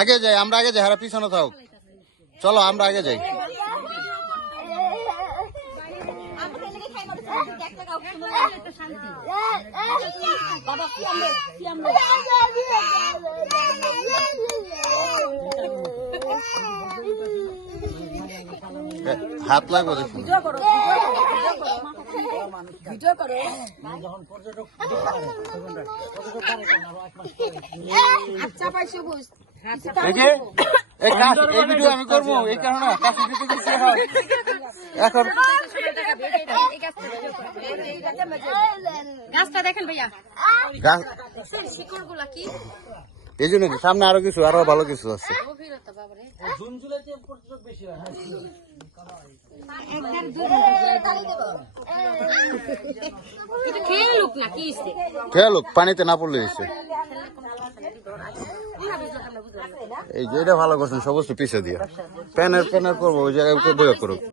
আগে যাই, আমরা আগে যাই, হারা পিছনে থাক। চলো আমরা আগে যাই। হাত লাগবে দেখুন। এই ভিডিও আমি করবো এই কারণে এখন গাছটা দেখেন ভাইয়া, শিকড়গুলা কি এই জন্য সামনে আরো কিছু, আরো ভালো কিছু আছে। খেয়াল পানিতে না পড়লে হয়েছে। এই যে এটা ভালো করছেন, সমস্ত পিছিয়ে দিয়ে প্যানের করবো ওই জায়গায় বইয়া করুক।